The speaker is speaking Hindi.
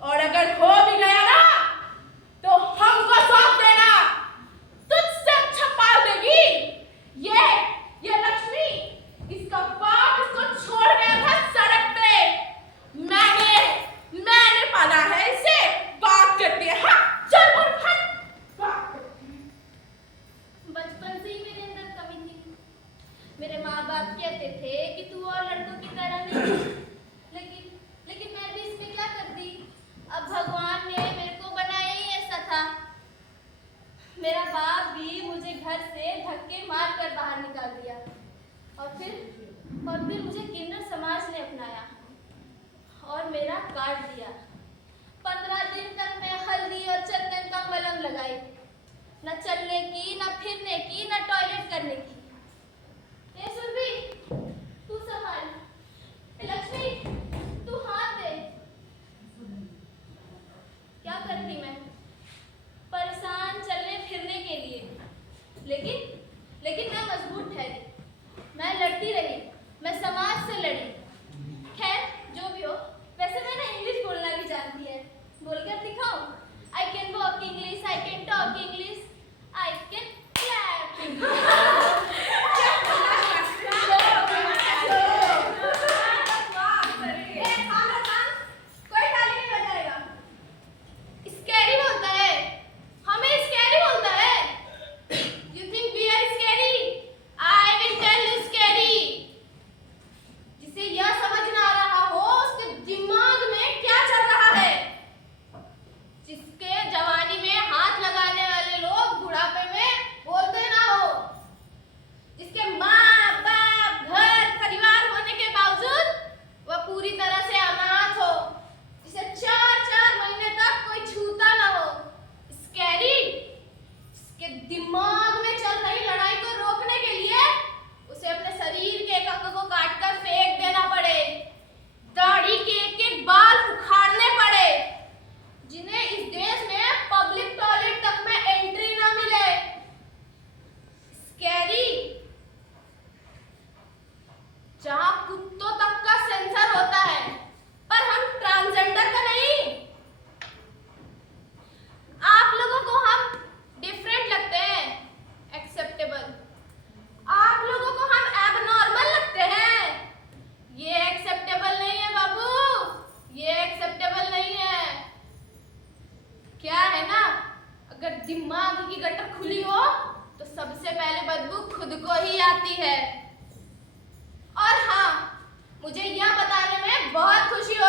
और अगर हो भी गया ना तो हमको सौंप देना, तुझसे अच्छा पाल देगी। ये लक्ष्मी, इसका बाप इसको छोड़ गया था सड़क पे, मैंने पाला है इसे। बात करती है, हाँ चल बोल बात करती है। बचपन से ही मेरे अंदर कमी थी। मेरे माँ बाप कहते थे कि तू और लड़कों की तरह नहीं, लेकिन मैं भी इसमें क्या करती। अब भगवान ने मेरे को बनाया ही ऐसा था। मेरा बाप भी मुझे घर से धक्के मार कर बाहर निकाल दिया और फिर मुझे किन्नर समाज ने अपनाया और मेरा काट दिया। 15 दिन तक मैं हल्दी और चंदन का मलहम लगाई, न चलने की, न फिरने की, न टॉयलेट करने की। ए सुरभि, तू संभाल। ए लक्ष्मी, तू हाथ दे। क्या करती मैं, परेशान चलने फिरने के लिए, लेकिन मैं मजबूत ठहरी। मैं लड़ती रही, मैं समाज से लड़ी। खैर जो भी हो, वैसे मैं ना इंग्लिश बोलना भी जानती है। बोलकर दिखाऊं? I can walk English, I can talk English, I can clap English. दिमाग की गटर खुली हो तो सबसे पहले बदबू खुद को ही आती है। और हाँ, मुझे यह बताने में बहुत खुशी हो